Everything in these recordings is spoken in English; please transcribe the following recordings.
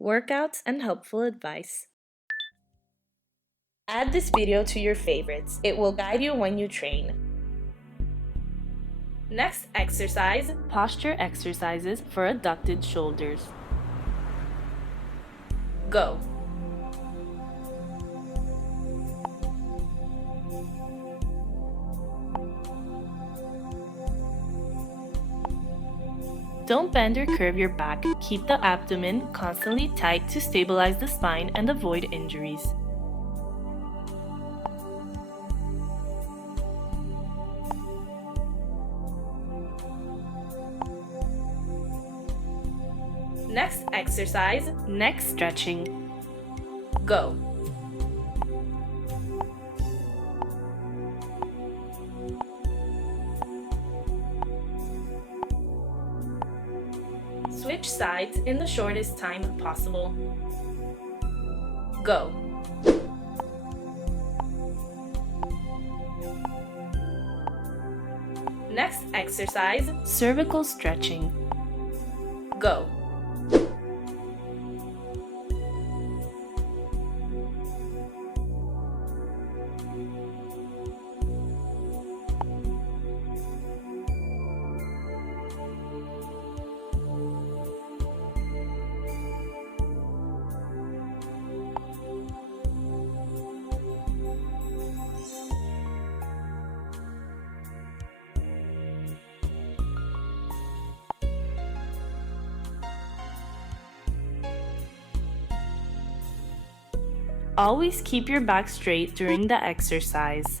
workouts, and helpful advice. Add this video to your favorites. It will guide you when you train. Next exercise, posture exercises for adducted shoulders. Go. Don't bend or curve your back. Keep the abdomen constantly tight to stabilize the spine and avoid injuries. Next exercise, neck stretching. Go. Switch sides in the shortest time possible. Go. Next exercise, cervical stretching. Go. Always keep your back straight during the exercise.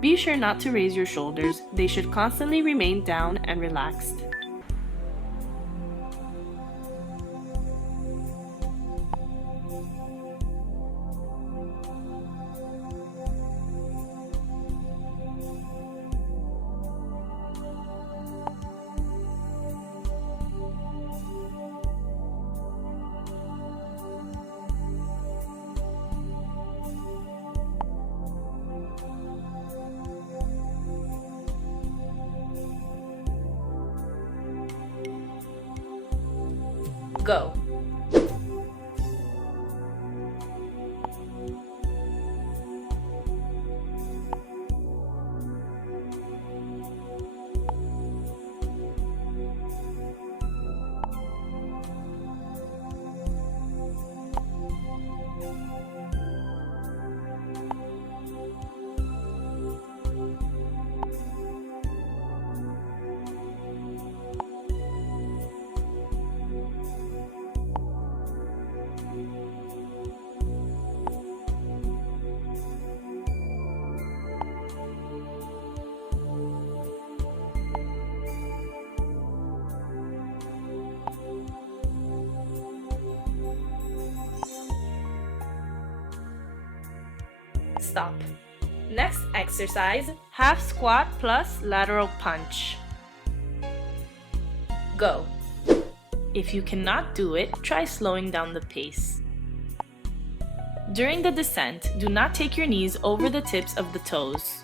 Be sure not to raise your shoulders. They should constantly remain down and relaxed. Go. Stop. Next exercise, half squat plus lateral punch. Go. If you cannot do it, try slowing down the pace. During the descent, do not take your knees over the tips of the toes.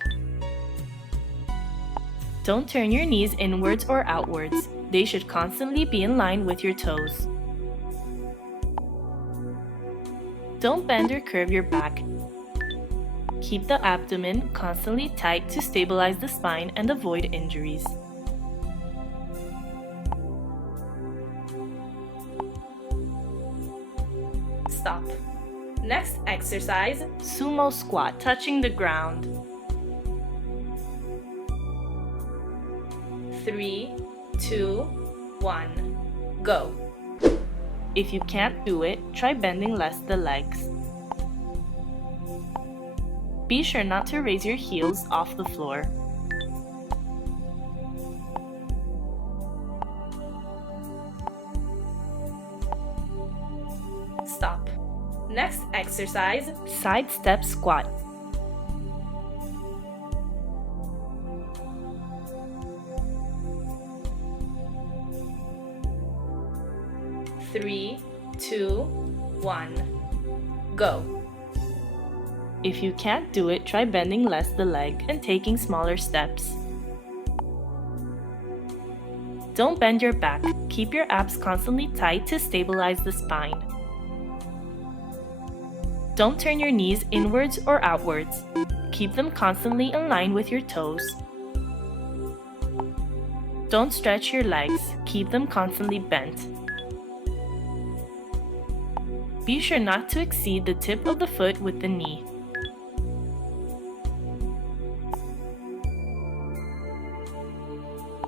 Don't turn your knees inwards or outwards. They should constantly be in line with your toes. Don't bend or curve your back. Keep the abdomen constantly tight to stabilize the spine and avoid injuries. Stop. Next exercise, sumo squat, touching the ground. 3, 2, 1, go. If you can't do it, try bending less the legs. Be sure not to raise your heels off the floor. Stop. Next exercise, side step squat. 3, 2, 1, go. If you can't do it, try bending less the leg and taking smaller steps. Don't bend your back. Keep your abs constantly tight to stabilize the spine. Don't turn your knees inwards or outwards. Keep them constantly in line with your toes. Don't stretch your legs. Keep them constantly bent. Be sure not to exceed the tip of the foot with the knee.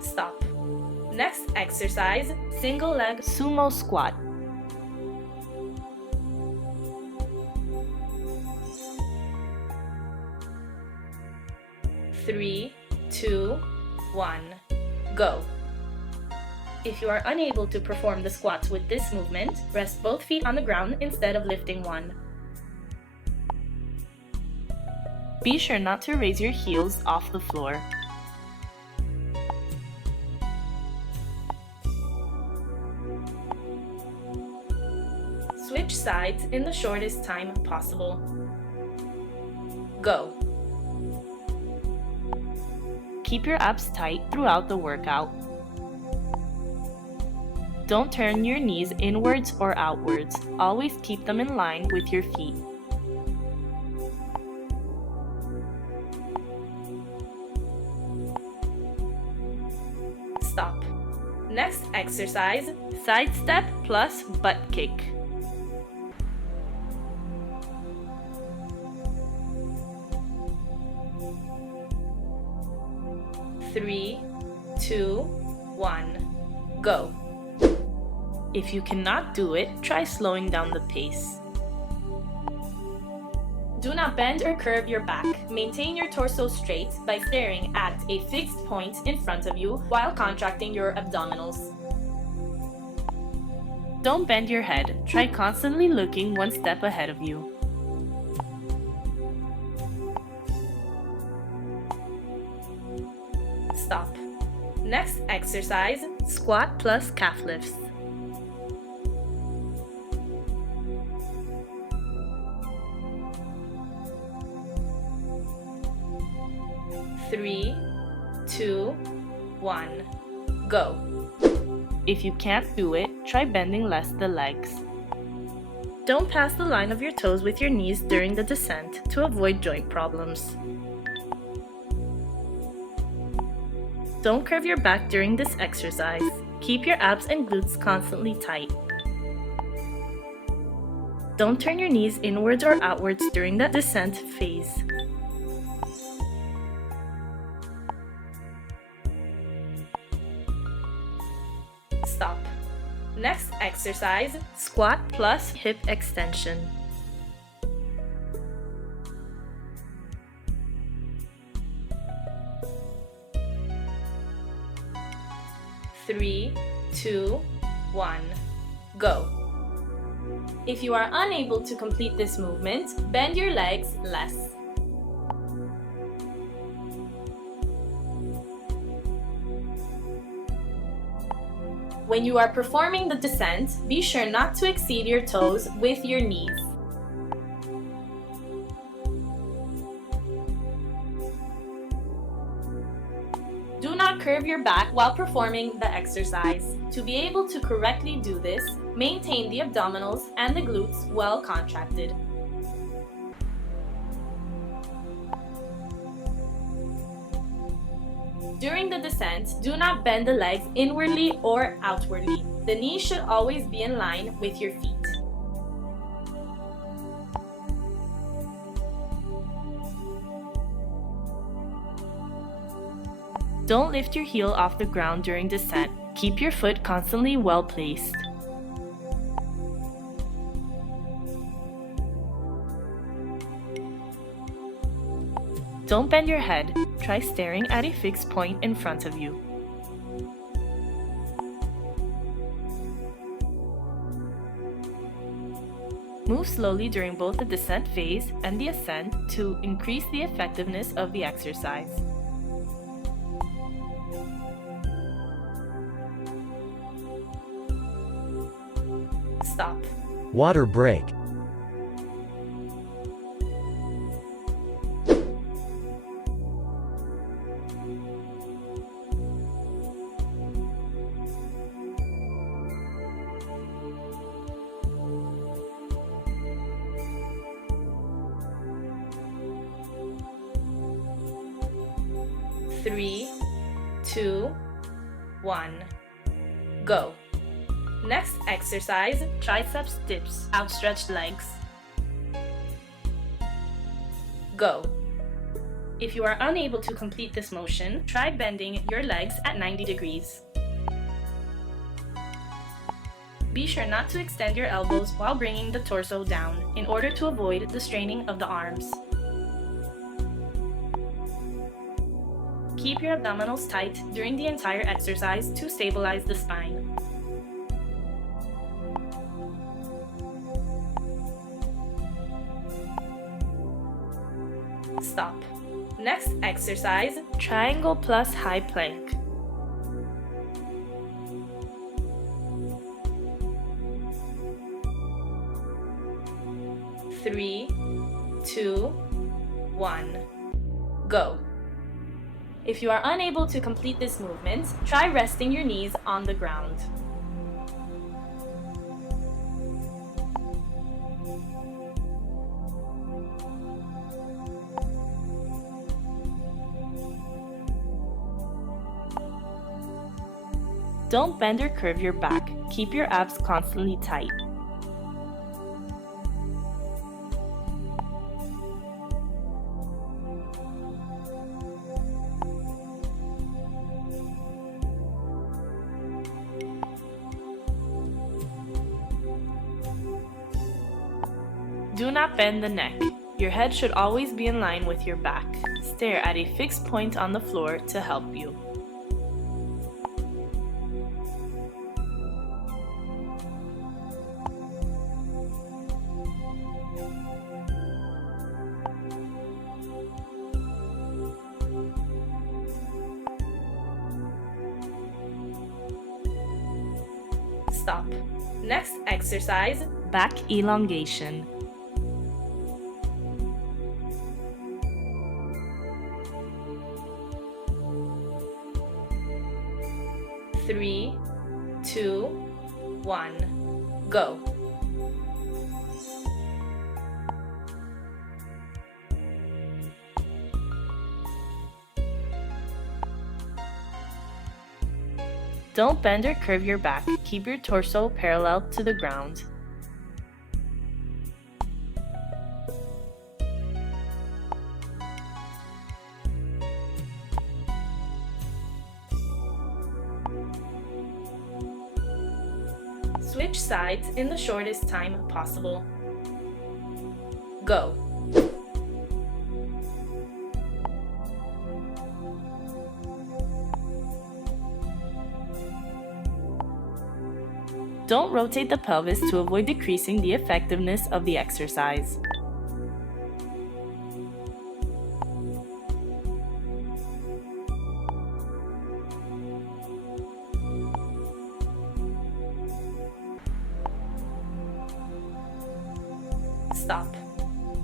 Stop. Next exercise, single leg sumo squat. 3, 2, 1, go. If you are unable to perform the squats with this movement, rest both feet on the ground instead of lifting one. Be sure not to raise your heels off the floor. Switch sides in the shortest time possible. Go. Keep your abs tight throughout the workout. Don't turn your knees inwards or outwards. Always keep them in line with your feet. Stop. Next exercise, side step plus butt kick. 3, 2, 1, go. If you cannot do it, try slowing down the pace. Do not bend or curve your back. Maintain your torso straight by staring at a fixed point in front of you while contracting your abdominals. Don't bend your head. Try constantly looking one step ahead of you. Stop. Next exercise, squat plus calf lifts. 3, 2, 1, go. If you can't do it, try bending less the legs. Don't pass the line of your toes with your knees during the descent to avoid joint problems. Don't curve your back during this exercise. Keep your abs and glutes constantly tight. Don't turn your knees inwards or outwards during the descent phase. Stop. Next exercise, squat plus hip extension. 3, 2, 1, go. If you are unable to complete this movement, bend your legs less. When you are performing the descent, be sure not to exceed your toes with your knees. Do not curve your back while performing the exercise. To be able to correctly do this, maintain the abdominals and the glutes well contracted. During the descent, do not bend the legs inwardly or outwardly. The knees should always be in line with your feet. Don't lift your heel off the ground during descent. Keep your foot constantly well placed. Don't bend your head. Try staring at a fixed point in front of you. Move slowly during both the descent phase and the ascent to increase the effectiveness of the exercise. Stop. Water break. Three, two, one, go. Next exercise, triceps dips, outstretched legs. Go. If you are unable to complete this motion, try bending your legs at 90 degrees. Be sure not to extend your elbows while bringing the torso down in order to avoid the straining of the arms. Keep your abdominals tight during the entire exercise to stabilize the spine. Stop. Next exercise, triangle plus high plank. Three, two, one, go. If you are unable to complete this movement, try resting your knees on the ground. Don't bend or curve your back. Keep your abs constantly tight. Do not bend the neck. Your head should always be in line with your back. Stare at a fixed point on the floor to help you. Stop. Next exercise, back elongation. Three, two, one, go. Don't bend or curve your back. Keep your torso parallel to the ground. Switch sides in the shortest time possible. Go. Don't rotate the pelvis to avoid decreasing the effectiveness of the exercise. Stop.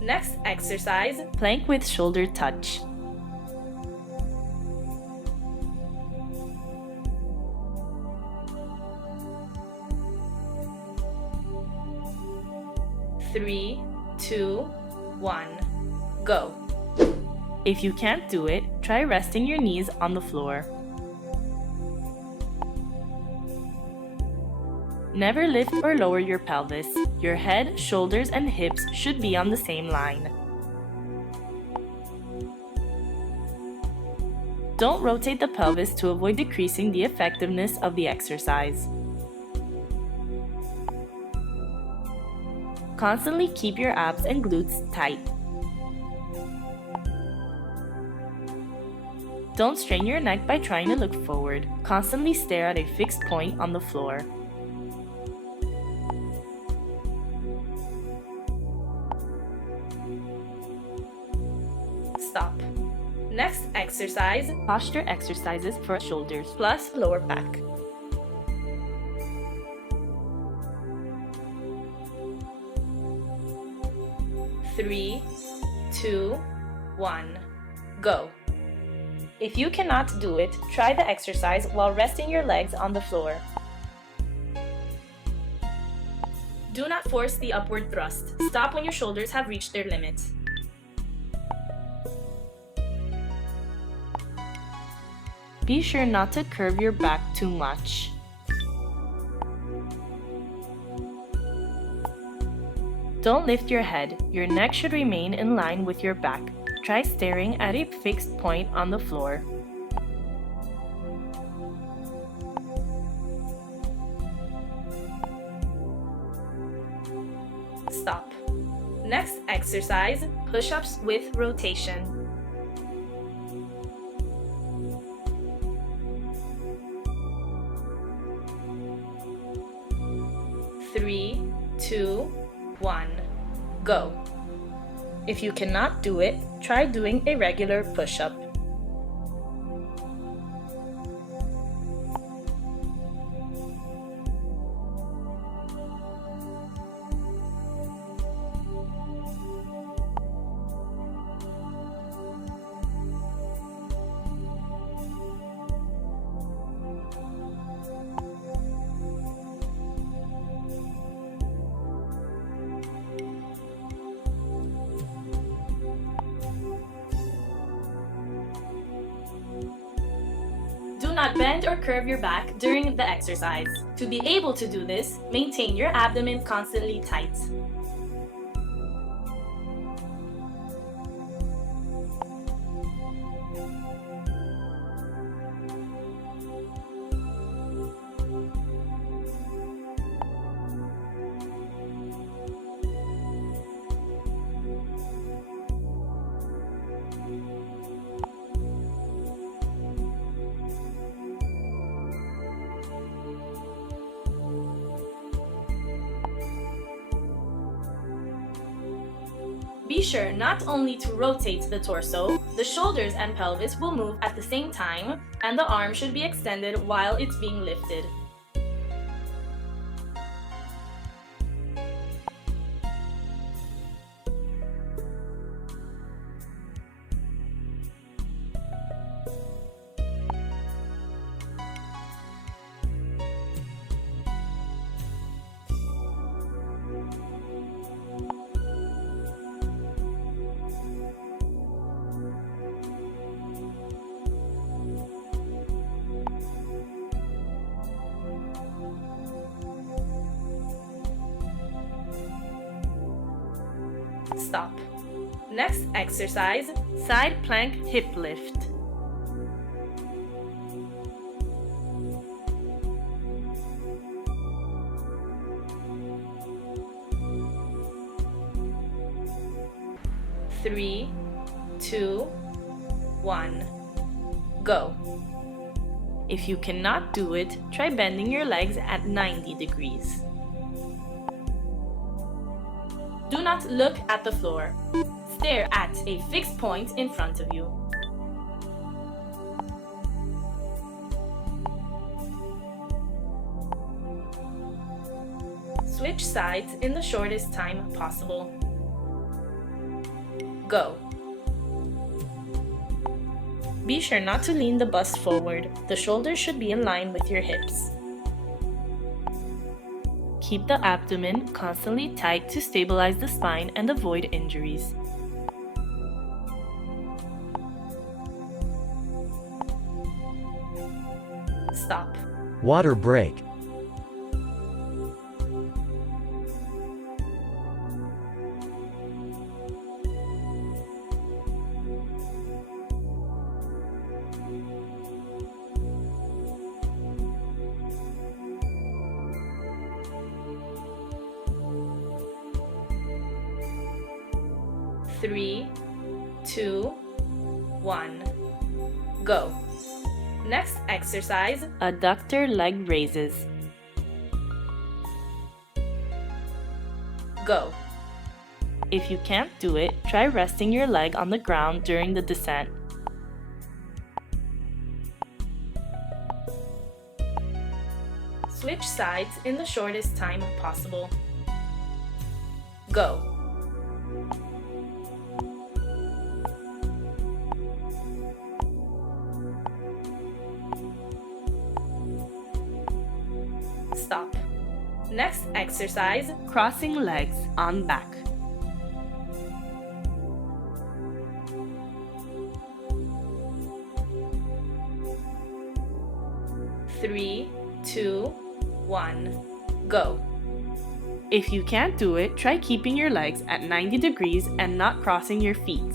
Next exercise, plank with shoulder touch. Three, two, one, go. If you can't do it, try resting your knees on the floor. Never lift or lower your pelvis. Your head, shoulders, and hips should be on the same line. Don't rotate the pelvis to avoid decreasing the effectiveness of the exercise. Constantly keep your abs and glutes tight. Don't strain your neck by trying to look forward. Constantly stare at a fixed point on the floor. exercise, posture exercises for shoulders plus lower back. Three, two, one, go. If you cannot do it, try the exercise while resting your legs on the floor. Do not force the upward thrust. Stop when your shoulders have reached their limit. Be sure not to curve your back too much. Don't lift your head. Your neck should remain in line with your back. Try staring at a fixed point on the floor. Stop. Next exercise, push-ups with rotation. Three, two, one, go. If you cannot do it, try doing a regular push-up. Do not bend or curve your back during the exercise. To be able to do this, maintain your abdomen constantly tight. Be sure not only to rotate the torso, the shoulders and pelvis will move at the same time, and the arm should be extended while it's being lifted. Stop. Next exercise, side plank hip lift. Three, two, one, go. If you cannot do it, try bending your legs at 90 degrees. Do not look at the floor. Stare at a fixed point in front of you. Switch sides in the shortest time possible. Go. Be sure not to lean the bust forward. The shoulders should be in line with your hips. Keep the abdomen constantly tight to stabilize the spine and avoid injuries. Stop. Water break. Three, two, one, go. Next exercise, adductor leg raises. Go. If you can't do it, try resting your leg on the ground during the descent. Switch sides in the shortest time possible. Go. Stop. Next exercise, crossing legs on back. 3, 2, 1, go. If you can't do it, try keeping your legs at 90 degrees and not crossing your feet.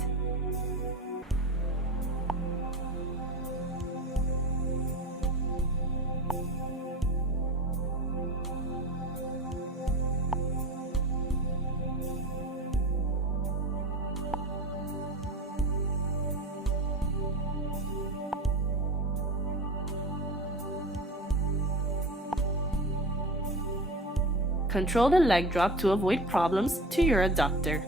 Control the leg drop to avoid problems to your adductor.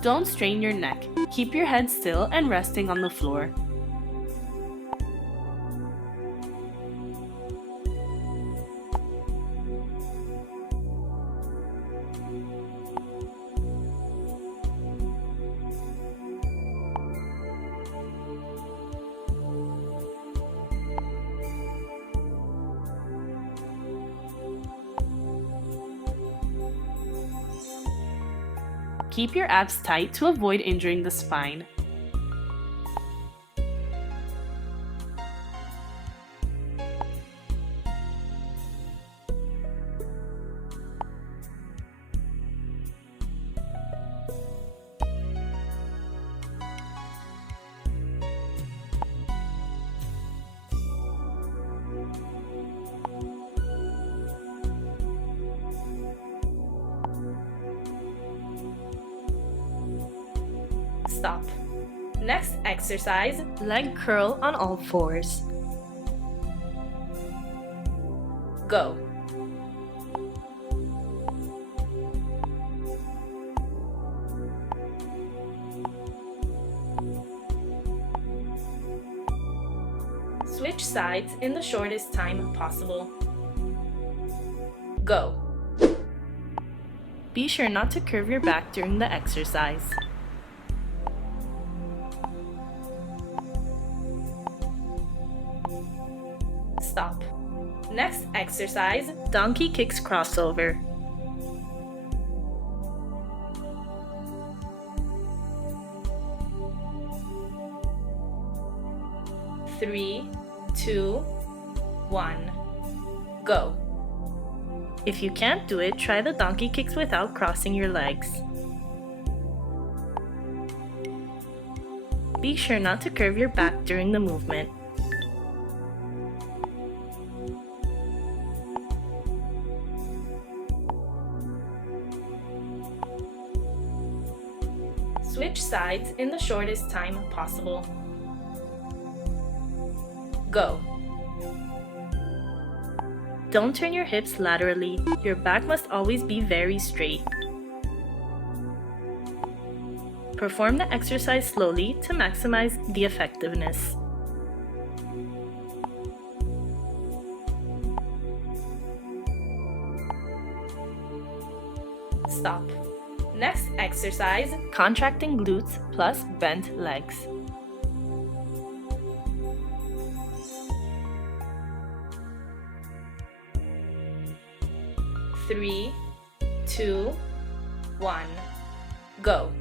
Don't strain your neck. Keep your head still and resting on the floor. Keep your abs tight to avoid injuring the spine. Stop. Next exercise, leg curl on all fours. Go. Switch sides in the shortest time possible. Go. Be sure not to curve your back during the exercise. Stop. Next exercise, donkey kicks crossover. Three, 2, 1, go. If you can't do it, try the donkey kicks without crossing your legs. Be sure not to curve your back during the movement. Switch sides in the shortest time possible. Go. Don't turn your hips laterally. Your back must always be very straight. Perform the exercise slowly to maximize the effectiveness. Stop. Next exercise, contracting glutes plus bent legs. 3, 2, 1, go.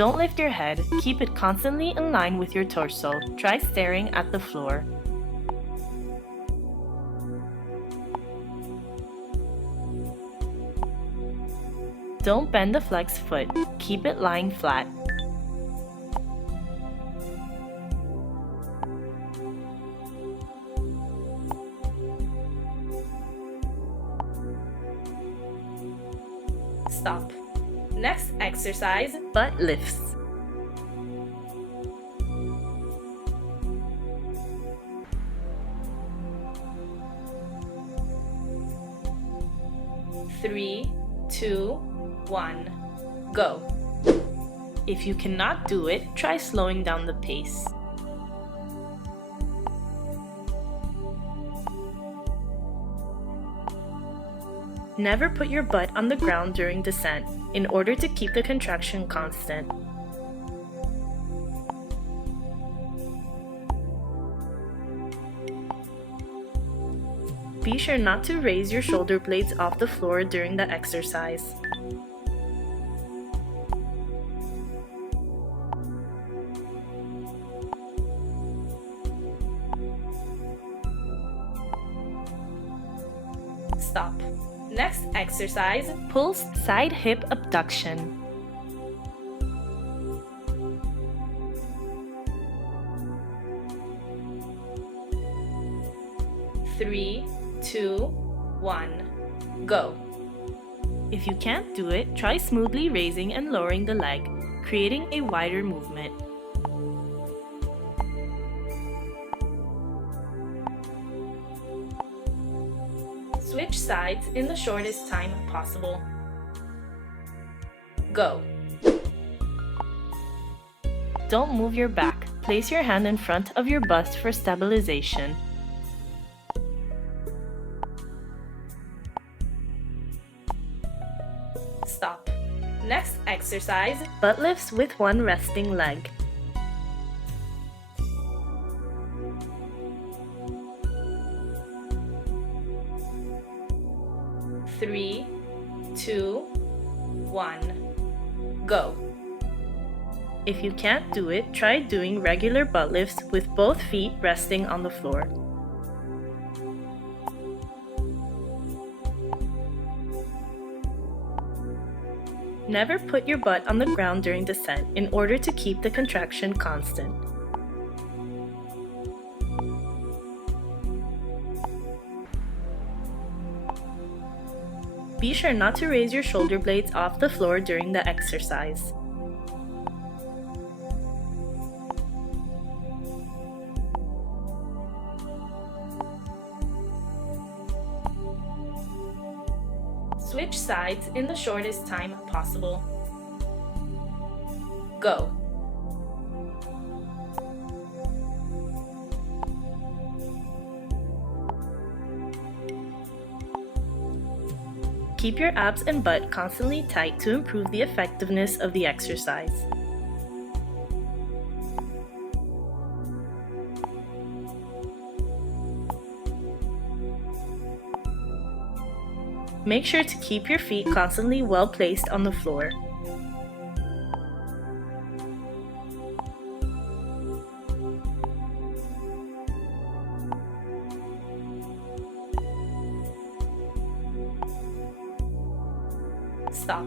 Don't lift your head, keep it constantly in line with your torso. Try staring at the floor. Don't bend the flex foot, keep it lying flat. Next exercise, butt lifts. Three, two, one, go. If you cannot do it, try slowing down the pace. Never put your butt on the ground during descent in order to keep the contraction constant. Be sure not to raise your shoulder blades off the floor during the exercise. Stop. Next exercise, pulse side hip abduction. Three, two, one, go. If you can't do it, try smoothly raising and lowering the leg, creating a wider movement. Switch sides in the shortest time possible. Go. Don't move your back. Place your hand in front of your bust for stabilization. Stop. Next exercise, butt lifts with one resting leg. Three, two, one, go. If you can't do it, try doing regular butt lifts with both feet resting on the floor. Never put your butt on the ground during descent in order to keep the contraction constant. Be sure not to raise your shoulder blades off the floor during the exercise. Switch sides in the shortest time possible. Go. Keep your abs and butt constantly tight to improve the effectiveness of the exercise. Make sure to keep your feet constantly well placed on the floor. Stop.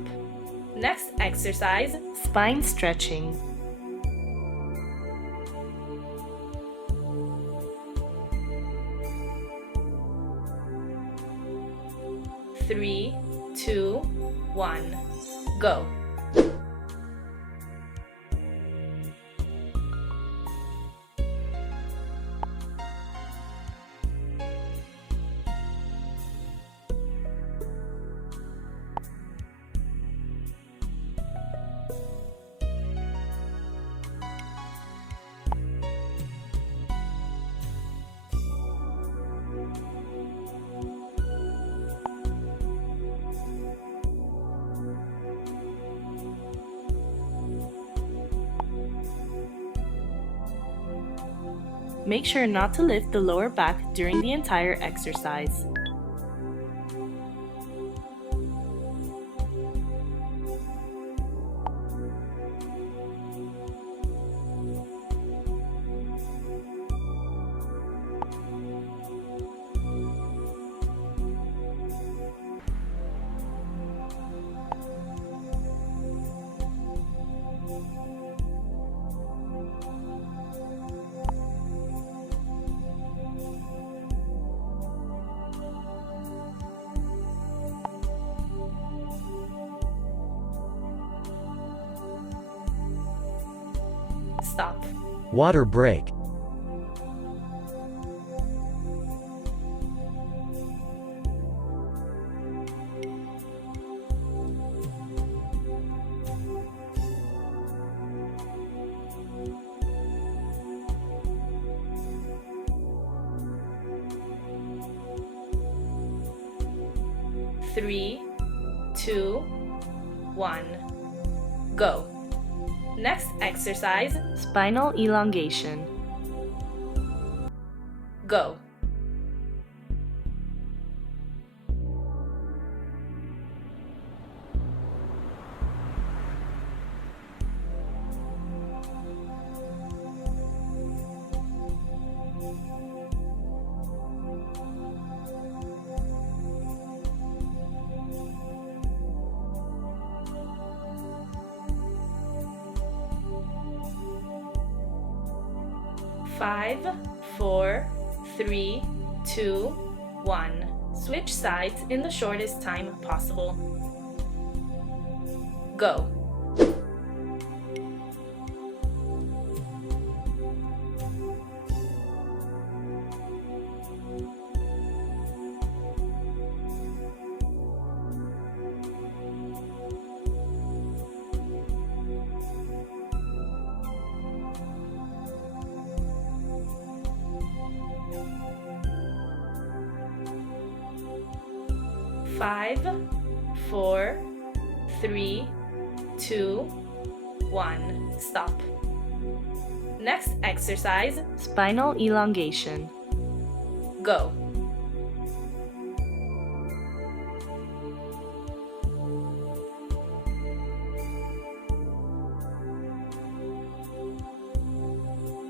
Next exercise, spine stretching. Three, two, one, go. Make sure not to lift the lower back during the entire exercise. stop. Water break. Three, two, one, go. Next exercise, spinal elongation. Go. Five, four, three, two, one. Switch sides in the shortest time possible. Go. Five, four, three, two, one. Stop. Next exercise, spinal elongation. Go.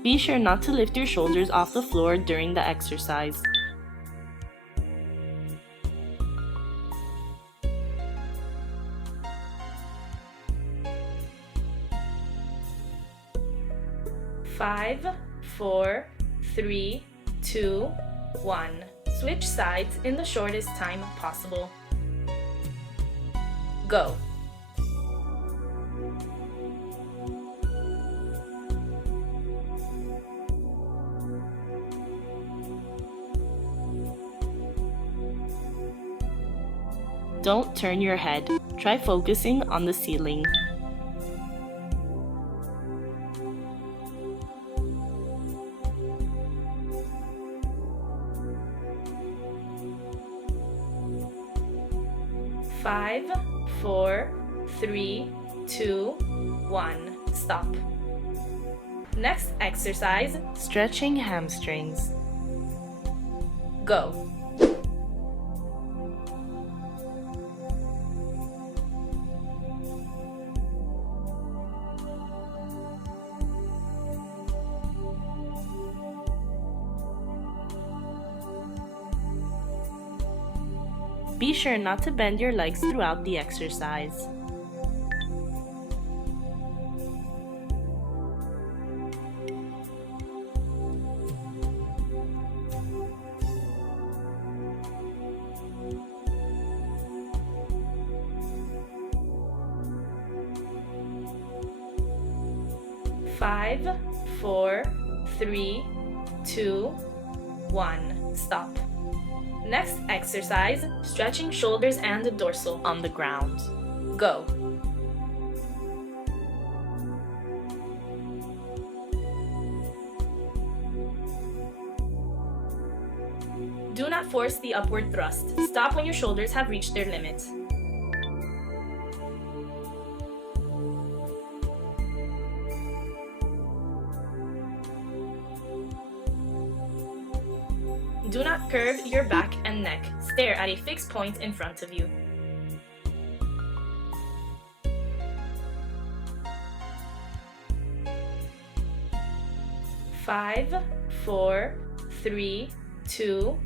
Be sure not to lift your shoulders off the floor during the exercise. Five, four, three, two, one. Switch sides in the shortest time possible. Go. Don't turn your head. Try focusing on the ceiling. Five, four, three, two, one. Stop. Next exercise, stretching hamstrings. Go. Be sure not to bend your legs throughout the exercise. Five, four, three, two, one. Stop. Next exercise, stretching shoulders and the dorsal on the ground. Go. Do not force the upward thrust. Stop when your shoulders have reached their limit. Do not curve your back and neck. Stare at a fixed point in front of you. Five, four, three, two,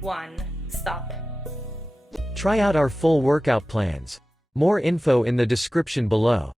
one. Stop. Try out our full workout plans. More info in the description below.